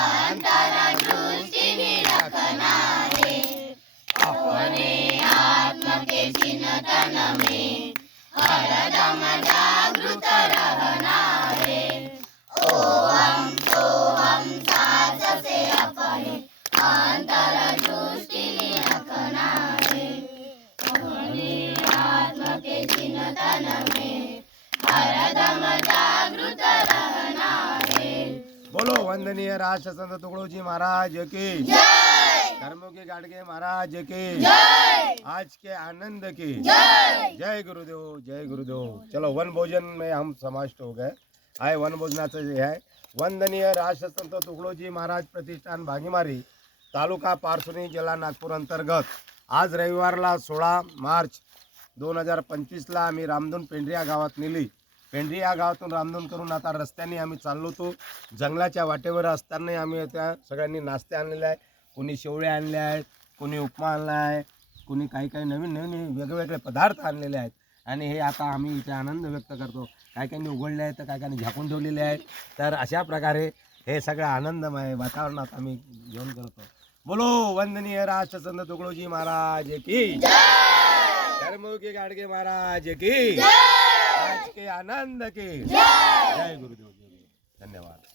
अंतरदृष्टि निरखनारे, अपने आत्म के चिंतन में हरदम जागृत रहनारे। ओम सोहम सास से अपने अंतरदृष्टि निरखनारे, अपने आत्म के चिंतन में हरदम जागृत रहनारे। बोलो वंदनीय राष्ट्रसंत तुकडोजी महाराज की जय, धर्मों गाडगे महाराज की जय, आज के आनंद की जय। जय गुरुदेव जय गुरुदेव। चलो वन भोजन में हम समाविष्ट हो गए। आहे वन भोजनाचं जे आहे वंदनीय राष्ट्रसंत तुकडोजी महाराज प्रतिष्ठान भागीमारी तालुका पारसुनी जिल्हा नागपूर अंतर्गत आज रविवारला 16 मार्च 2025ला आम्ही रामधून पेंढरी या गावात नेली। पेंढरी या गावातून रामधून करून आता रस्त्याने आम्ही चाललो होतो। जंगलाच्या वाटेवर असताना आम्ही त्या सगळ्यांनी नाश्ते आणलेले आहे, कोणी शेवळे आणले आहेत, कोणी उपमा आणला आहे, कोणी काही काही नवीन नवीन वेगवेगळे पदार्थ आणलेले आहेत आणि हे आता आम्ही इथे आनंद व्यक्त करतो। काही काही उघडले आहेत तर काही काही झाकून ठेवलेले आहेत। तर अशा प्रकारे हे सगळं आनंदमय वातावरणात आम्ही घेऊन करतो। बोलो वंदनीय राष्ट्रसंत तुकडोजी महाराज की जय, धर्मों गाडगे महाराज की जय, आज के आनंद की जय, गुरुदेव। धन्यवाद।